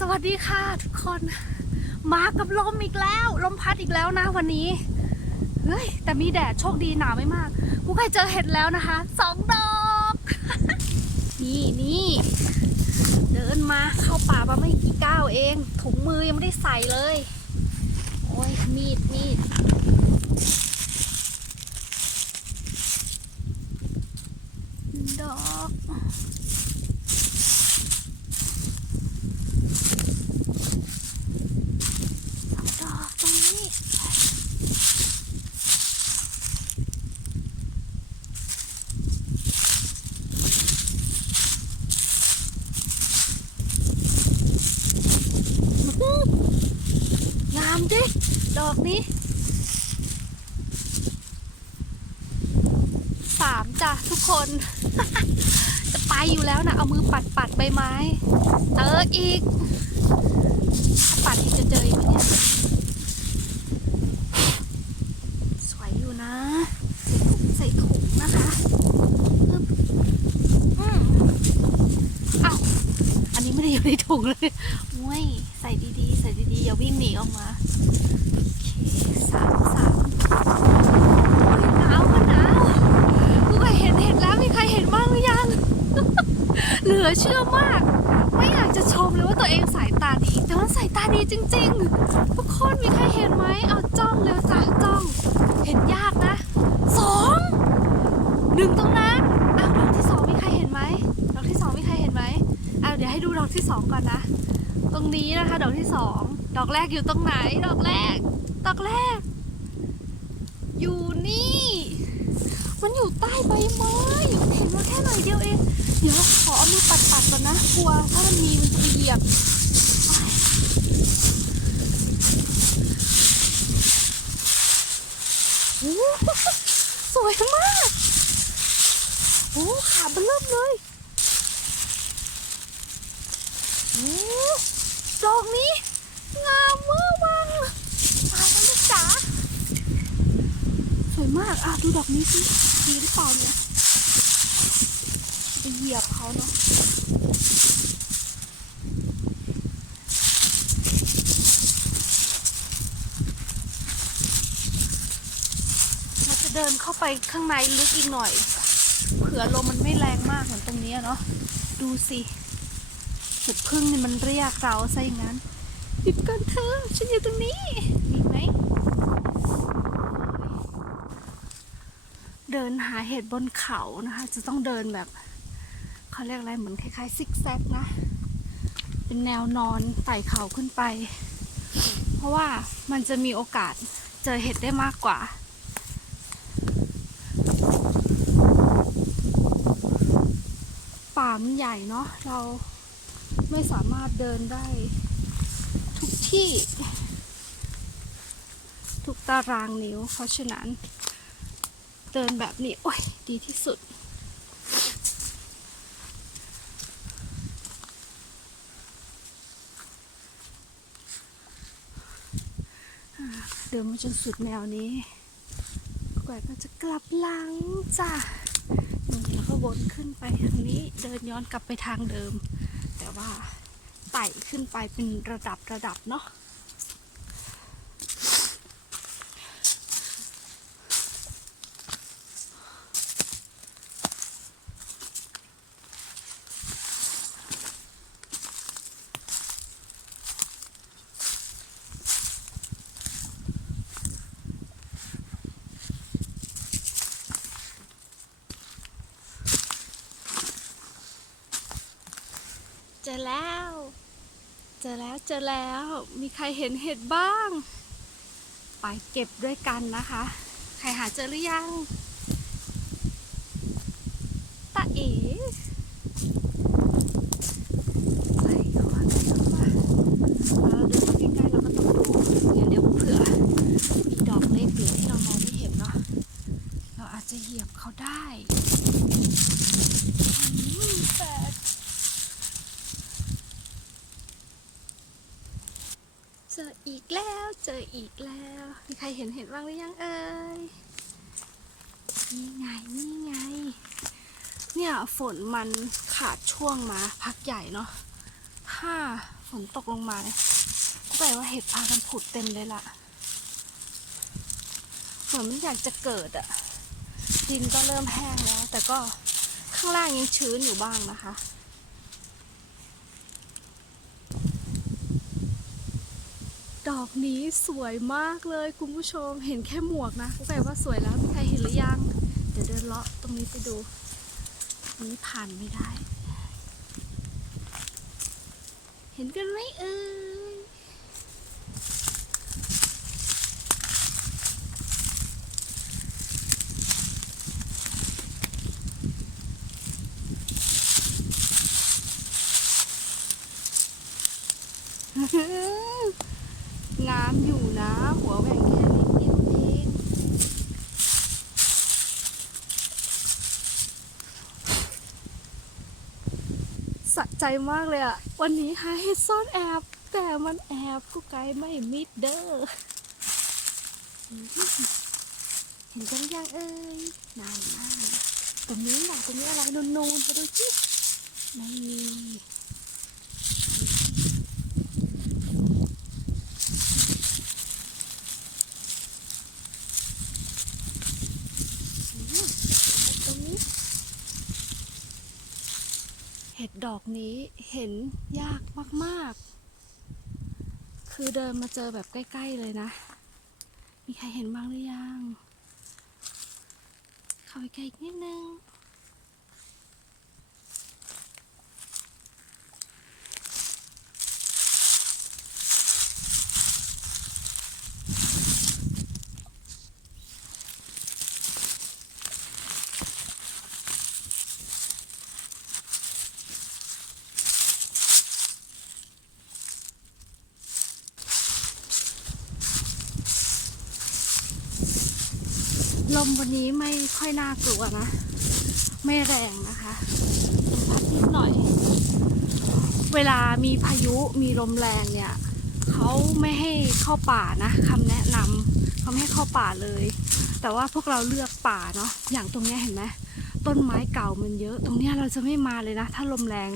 สวัสดีค่ะทุกคนมากับลมอีกแล้ว ลมพัดอีกแล้วนะวันนี้เฮ้ยแต่มีแดดโชคดีหนาวไม่มากกูเคยเจอเห็ดแล้วนะคะสองดอก นี่นี่เดินมาเข้าป่ามาไม่กี่ก้าวเอง ถุงมือยังไม่ได้ใส่เลย โอ้ยมีดมีดดอก สองดอกตรงนี้ อื้อหืองามดิ ดอกนี้ สามจ้ะทุกคน จะไป อยู่แล้วนะ เอามือปัดปัดๆใบไม้ เจออีกถ้าปัดอีกจะเจออีกไหมเนี่ย สวยอยู่นะใส่ถุงใส่ถุงนะคะอืมอ้าวอันนี้ไม่ได้อยู่ในถุงเลยโอ้ยใส่ดีๆ ใส่ดีๆ อย่าวิ่งหนีออกมาโอเคสามสามโอ้ยหนาวก็หนาวกูเคยเห็นเห็ดแล้วมีใครเห็นบ้าง ลือเชื่อมาก ไม่อยากจะชมเลยว่าตัวเองสายตาดี แต่มันสายตาดีจริง ๆ ทุกคนมีใครเห็นไหมเอาจ้องเร็วจ้ะจ้อง เห็นยากนะสองหนึ่งตรงนั้นอ้าวดอกที่สองมีใครเห็นไหมดอกที่สองมีใครเห็นไหมอ้าวเดี๋ยวให้ดูดอกที่สองก่อนนะ ตรงนี้นะคะดอกที่สองดอกแรกอยู่ตรงไหน ดอกแรก ดอกแรก อยู่นี่ มันอยู่ใต้ใบไม้เห็นมาแค่หน่อยเดียวเอง เดี๋ยวขอเอามือปัดปัดๆก่อนนะกลัวถ้ามันมีมันจะไปเหยียบโอ้โหสวยมากโอ้ขาเบเริ่มเลยโอ้ดอกนี้งามเวอร์วังตายแล้วจ๊ะสวยมากอะดูดอกนี้สิดีหรือเปล่าเนี่ย เขาเนาะเราจะเดินเข้าไปข้างในลึกอีกหน่อย เผื่อลมมันไม่แรงมากเหมือนตรงนี้เนาะ ดูสิเห็ดพึ่งนี่มันเรียกเราซะอย่างนั้นหยุดก่อนเธอ ฉันอยู่ตรงนี้มีไหมเดินหาเห็ดบนเขานะคะ จะต้องเดินแบบ เขาเรียกอะไรเหมือนคล้ายๆซิกแซกนะ เป็นแนวนอนไต่เขาขึ้นไป เพราะว่ามันจะมีโอกาสเจอเห็ดได้มากกว่าป่ามันใหญ่เนาะเราไม่สามารถเดินได้ทุกที่ ทุกตารางนิ้ว เพราะฉะนั้น เดินแบบนี้ โอ้ยดีที่สุด อ่าเดินมาจนสุดแนวนี้กว่าก็จะกลับหลังจ้ะนี่แล้วก็วนขึ้นไปทางนี้ เดินย้อนกลับไปทางเดิม แต่ว่าไต่ขึ้นไปเป็นระดับระดับเนาะ เจอแล้ว เจอแล้วเจอแล้ว มีใครเห็นเห็ดบ้าง ไปเก็บด้วยกันนะคะ ใครหาเจอหรือยังตาเอ๋ใส่เข้ามาใส่เข้ามาเราเดินมาใกล้ๆเราก็ต้องดูเดี๋ยวเดี๋ยวเผื่อ มีดอกเล็กหรือที่เรามองไม่เห็นเนาะ เราอาจจะเหยียบเขาได้อืมแต่ เจออีกแล้ว เจออีกแล้ว มีใครเห็นเห็นบ้างหรือยังเอ่ยนี่ไงนี่ไง เนี่ยฝนมันขาดช่วงมาพักใหญ่เนาะถ้าฝนตกลงมาเนี่ยก็แปลว่าเห็ดพากันผุดเต็มเลยล่ะเหมือนมันอยากจะเกิดอะดินก็เริ่มแห้งแล้ว แต่ก็ข้างล่างยังชื้นอยู่บ้างนะคะ ดอกนี้สวยมากเลยคุณผู้ชมเห็นแค่หมวกนะก็แปลว่าสวยแล้วมีใครเห็นหรือยัง เดี๋ยวเดินเลาะตรงนี้ไปดูนี้ผ่านไม่ได้ เห็นกันไหมเอ่ยงามอยู่นะ หัวแหว่งแค่นิดเดียวเองสะใจมากเลยอะวันนี้หาเห็ดซ่อนแอบ แต่มันแอบก็ไกลไม่มิดเด้อเห็นกันยังเอ่ยนานมากตรงนี้หละตรงนี้อะไรนูนๆไปดูจิไม่มี ตรงนี้เห็ ดอกนี้เห็นยากมาก ๆ คือเดินมาเจอแบบใกล้ ๆ เลยนะ มีใครเห็นบ้างหรือยัง เข้าไปใกล้อีกนิดนึง มวันนี้ไม่ค่อยน่ากลัวนะ ไม่แรงนะคะพัดนิดหน่อย เวลามีพายุมีลมแรงเนี่ยเขาไม่ให้เข้าป่านะคำแนะนำเขาไม่ให้เข้าป่าเลย แต่ว่าพวกเราเลือกป่าเนาะอย่างตรงนี้เห็นไหมต้นไม้เก่ามันเยอะ ตรงนี้เราจะไม่มาเลยนะ ถ้าลมแรง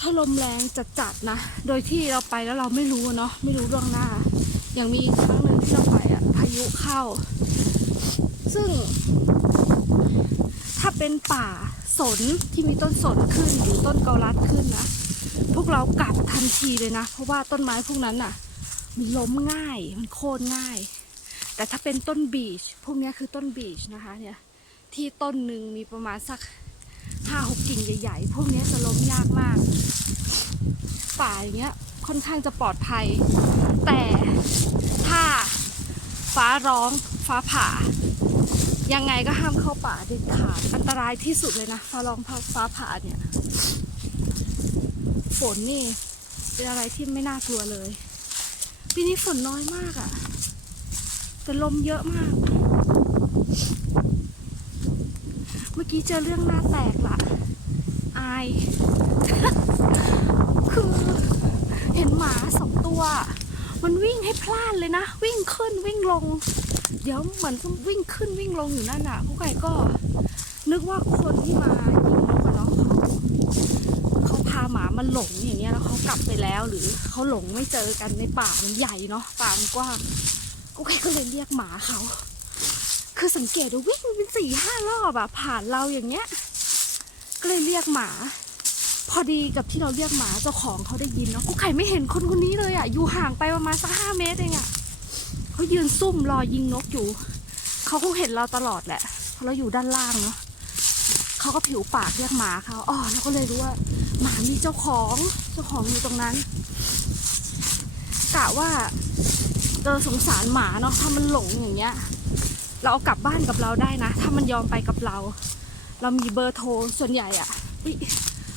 ถ้าลมแรงจัดๆนะ โดยที่เราไปแล้วเราไม่รู้เนาะไม่รู้ล่วงหน้า อย่างมีอีกครั้งหนึ่งที่เราไปอะพายุเข้า ซึ่ง ถ้าเป็นป่าสนที่มีต้นสนขึ้นหรือต้นเกาลัดขึ้นนะ พวกเรากลับทันทีเลยนะ เพราะว่าต้นไม้พวกนั้นน่ะ มันล้มง่ายมันโค่นง่าย แต่ถ้าเป็นต้นบีชพวกนี้คือต้นบีชนะคะเนี่ยที่ต้นหนึ่งมีประมาณสักห้าหกกิ่งใหญ่ๆ พวกนี้จะล้มยากมาก ป่าอย่างเงี้ยค่อนข้างจะปลอดภัย แต่ถ้าฟ้าร้องฟ้าผ่า ยังไงก็ห้ามเข้าป่าเด็ดขาดอันตรายที่สุดเลยนะฟ้าร้องฟ้าผ่าเนี่ย ฝนนี่เป็นอะไรที่ไม่น่ากลัวเลย ปีนี้ฝนน้อยมากอะ่ะ แต่ลมเยอะมาก เมื่อกี้เจอเรื่องหน้าแตกละอาย คือเห็นหมาสองตัว มันวิ่งให้พลาดเลยนะ วิ่งขึ้นวิ่งลง เดี๋ยวเหมือนวิ่งขึ้นวิ่งลงอยู่นั่นน่ะผู้ไก่ก็นึกว่าคนที่มายิงนกอะเนาะเขาเขาพาหมามันหลงอย่างเงี้ยแล้วเขากลับไปแล้วหรือเขาหลงไม่เจอกันในป่ามันใหญ่เนาะป่ามันกว้างผู้ไก่ก็เลยเรียกหมาเขา คือสังเกตว่าวิ่งเป็นสี่ห้ารอบอะผ่านเราอย่างเงี้ย ก็เลยเรียกหมา พอดีกับที่เราเรียกหมาเจ้าของเขาได้ยินเนาะกูไข่ไม่เห็นคนคนนี้เลยอะอยู่ห่างไปประมาณสักห้าเมตรเองอะ เขายืนซุ่มรอยิงนกอยู่ เขาคงเห็นเราตลอดแหละเพราะเราอยู่ด้านล่างเนาะเขาก็ผิวปากเรียกหมาเขาอ๋อเราก็เลยรู้ว่าหมามีเจ้าของเจ้าของอยู่ตรงนั้นกะว่าเจอสงสารหมาเนาะถ้ามันหลงอย่างเงี้ย เราเอากลับบ้านกับเราได้นะ ถ้ามันยอมไปกับเรา เรามีเบอร์โทรส่วนใหญ่อะอุ๊ย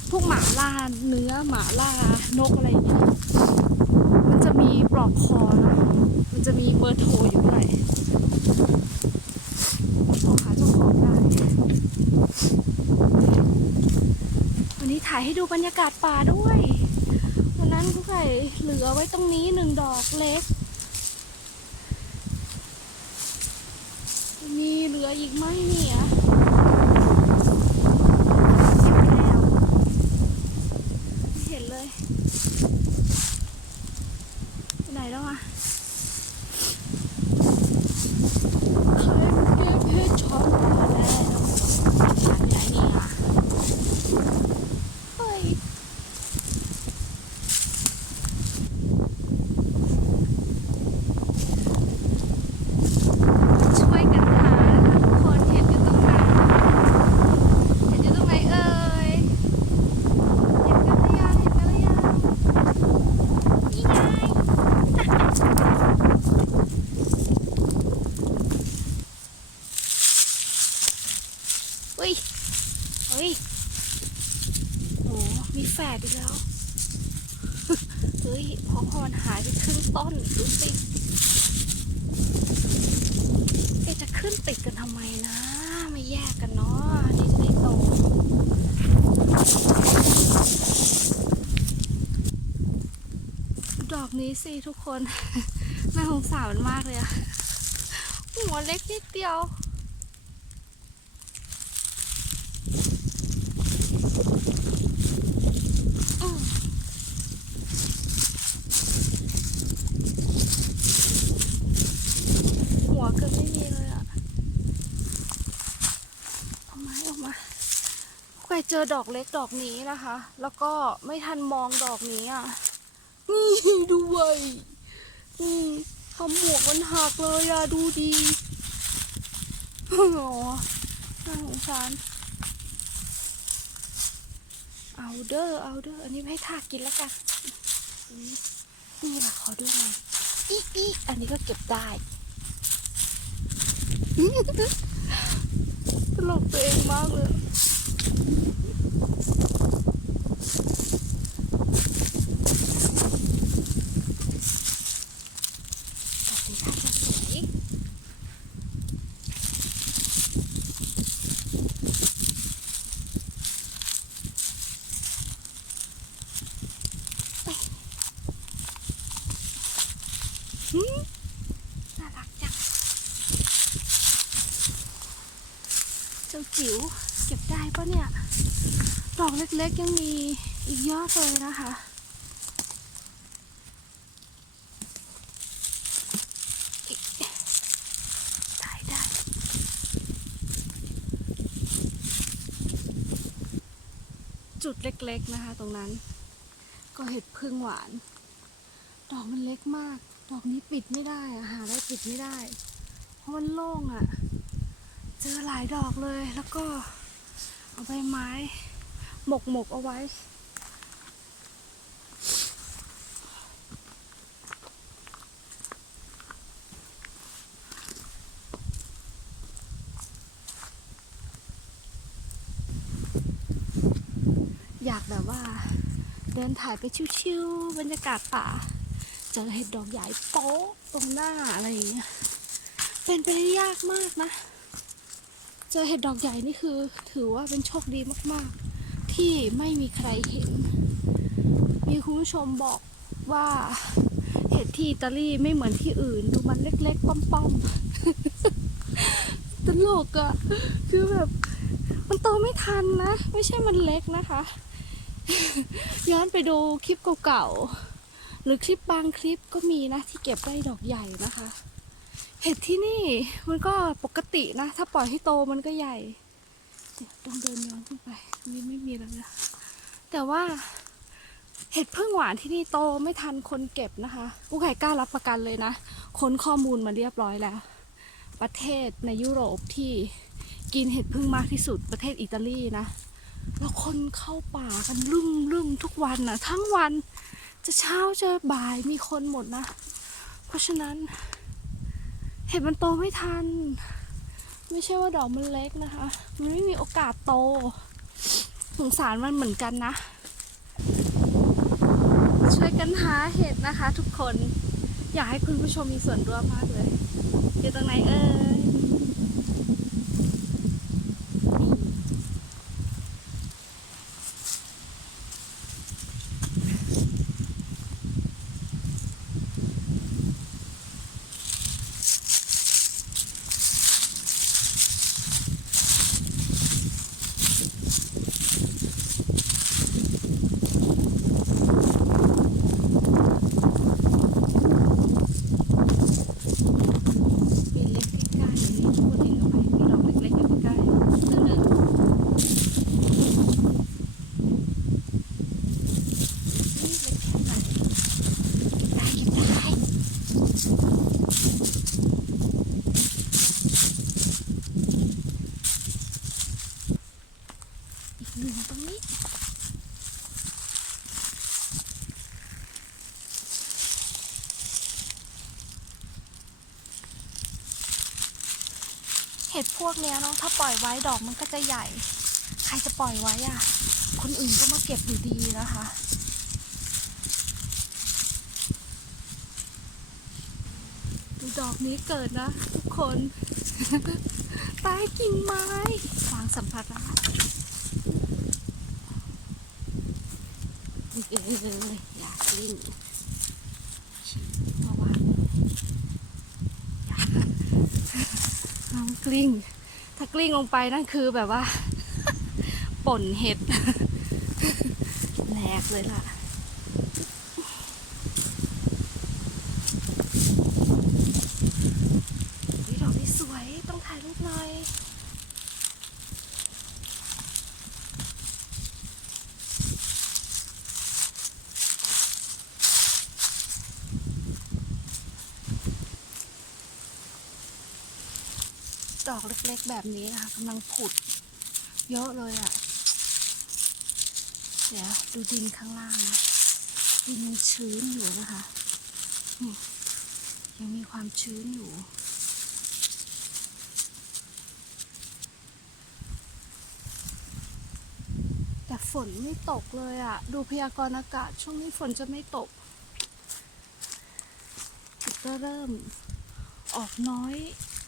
พวกหมาล่าเนื้อหมาล่านกอะไรอย่างเงี้ย ปลอกคอนะมันจะมีเบอร์โทรอยู่ด้วยขอหาเจ้าของได้วันนี้ถ่ายให้ดูบรรยากาศป่าด้วยวันนั้นผู้ใส่เหลือไว้ตรงนี้หนึ่งดอกเล็กมีเหลืออีกไหมเนี่ย แล้วอะใครมาเก็บเห็ดช็อปมาแล้วหายไปไหนนี่อะเฮ้ย ช่วยกันหานะคะทุกคนเห็นอยู่ตรงไหนเห็นอยู่ตรงไหนเอ่ยเห็นกันหรือยังเห็นกันหรือยังนี่ไงเฮ้ยเฮ้ยโอ้มีแฝดอีกแล้ว เฮ้ยพอพรหายไปครึ่งต้นดูสิ เอะจะขึ้นติดกันทำไมนะ ไม่แยกกันเนาะอันนี่จะได้โต ดอกนี้ สิทุกคน น่าสงสารมันมากเลยอะหัวเล็กนิดเดียวหัวเกือบไม่มีเลยอะเอาไม้ออกมาไก่เจอดอกเล็กดอกนี้นะคะ แล้วก็ไม่ทันมองดอกนี้อะ นี่ด้วยนี่ขมวกมันหักเลยอะดูดีโอ้น่าสงสารเอาเด้อเอาเด้ออันนี้ให้ทากินแล้วกันนี่ล่ะขอดูหน่อยอีอีอันนี้ก็เก็บได้ตลกตัวเองมากเลย ดอกนี้ท่าจะสวยไปหืมน่ารักจัง เจ้าจิ๋วเก็บได้ปะเนี่ย ดอก เล็กๆยังมีอีกเยอะเลยนะคะ ได้ได้จุดเล็กๆนะคะตรงนั้น ก็เห็ดพึ่งหวาน ดอกมันเล็กมาก ดอกนี้ปิดไม่ได้อะหาได้ปิดไม่ได้ เพราะมันโล่งอะเจอหลายดอกเลยแล้วก็เอาใบไม้ หมกหมกเอาไว้ อยากแบบว่า เดินถ่ายไปชิวๆบรรยากาศป่า เจอเห็ดดอกใหญ่โป๊ะตรงหน้าอะไรอย่างเงี้ยเป็นไปได้ยากมากนะ เจอเห็ดดอกใหญ่นี่คือ ถือว่าเป็นโชคดีมากๆ ที่ไม่มีใครเห็น มีคุณผู้ชมบอกว่าเห็ดที่อิตาลีไม่เหมือนที่อื่น ดูมันเล็กๆ ป้อมๆ ตลกอะคือแบบมันโตไม่ทันนะ ไม่ใช่มันเล็กนะคะ ย้อนไปดูคลิปเก่าๆ หรือคลิปบางคลิปก็มีนะ ที่เก็บได้ดอกใหญ่นะคะ เห็ดที่นี่มันก็ปกตินะ ถ้าปล่อยให้โตมันก็ใหญ่ เดี๋ยต้องเดินย้อนขึ้นไปนี้ไม่มีแล้วนะแต่ว่าเห็ดพึ่งหวานที่นี่โตไม่ทันคนเก็บนะคะผู้ไข่กล้ารับประกันเลยนะค้นข้อมูลมาเรียบร้อยแล้ว ประเทศในยุโรปที่กินเห็ดพึ่งมากที่สุดประเทศอิตาลีนะแล้วคนเข้าป่ากันรึมรึมทุกวันนะทั้งวันจะเช้าจะบ่ายมีคนหมดนะ เพราะฉะนั้นเห็ดมันโตไม่ทัน ไม่ใช่ว่าดอกมันเล็กนะคะ มันไม่มีโอกาสโตสงสารมันเหมือนกันนะ ช่วยกันหาเห็ดนะคะ ทุกคน อยากให้คุณผู้ชมมีส่วนร่วมมากเลย อยู่ตรงไหนเอ่ย วกเนี้ยเนาะถ้าปล่อยไว้ดอกมันก็จะใหญ่ ใครจะปล่อยไว้อะ คนอื่นก็มาเก็บอยู่ดีนะคะ ดูดอกนี้เกิดนะ ทุกคนใต้กิ่งไม้วางสัมภาระเอ้ยอยากลิ้งเพราะว่าอย่าน้องกลิ้ง ถ้ากลิ้งลงไปนั่นคือแบบว่า ป่นเห็ดแหลกเลยล่ะ วิดอกนี้สวยต้องถ่ายรูปหน่อย ดอกเล็กๆแบบนี้นะคะกำลังผุด เยอะเลยอะ่ะ เดี๋ยวดูดินข้างล่างนะ ดินยังชื้นอยู่นะคะนี่ยังมีความชื้นอยู่ แต่ฝนไม่ตกเลยอะ่ะ ดูพยากรณ์อากาศช่วงนี้ฝนจะไม่ตกก็เริ่มออกน้อย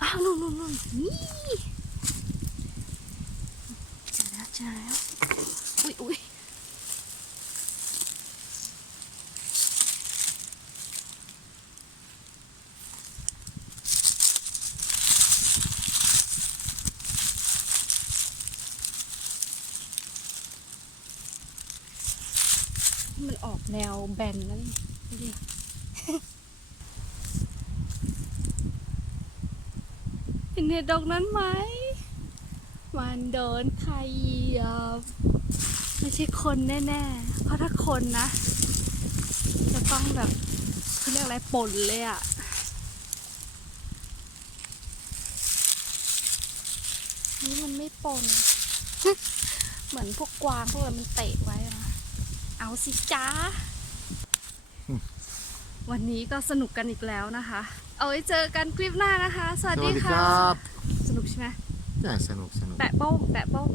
อ้าวนู่นนู่นนู่นนี่เจอแล้วเจอแล้วอุ้ยอุ้ยมันออกแนวแบนนั่นดูดิ เห็นเห็ดดอกนั้นไหม มันโดนใครเหยียบไม่ใช่คนแน่ๆ เพราะถ้าคนนะ จะต้องแบบเขาเรียกอะไรป่นเลยอะ่ะนี่มันไม่ป่นเหมือนพวกกวางพวกอะไรมันเตะไว้นะเอาสิจ้า วันนี้ก็สนุกกันอีกแล้วนะคะ เอาไว้เจอกันคลิปหน้านะคะ สวัสสดีวัสดีคค่ะรับสนุกใช่ไหม ใช่สนุกสนุก แปะโป้งแปะโป้ง